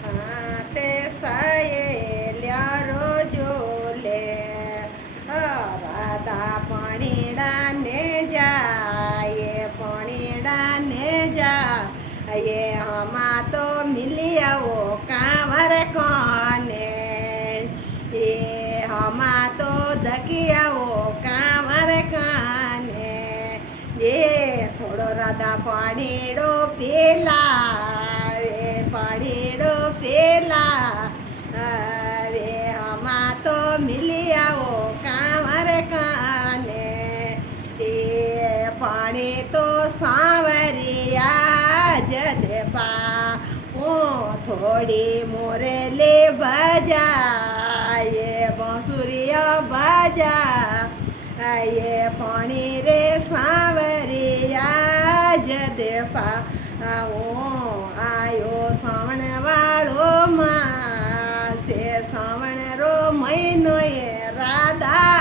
સાતે સયેલ્યા રોજો લે રાધા પણીડાને જાય પણીડાને જાય હમા તો મિલી આવો કાંવર કોને એ હમા તો દકી આવો કાંવર કાને એ થોડો રાધા પાણીડો પેલાવે પાણીડો પેલા હવે હમા તો મિલી આવો કાંવર કાને એ પાણી તો સાવરિયા જદપા હું થોડી મોરેલે ભજાય બાંસુરિયા ભજા એ પાણી રે સાવરિયા જદપા હું આયો શ્રાવણ વાળો માસે શ્રાવણ રો મહિનો એ રાધા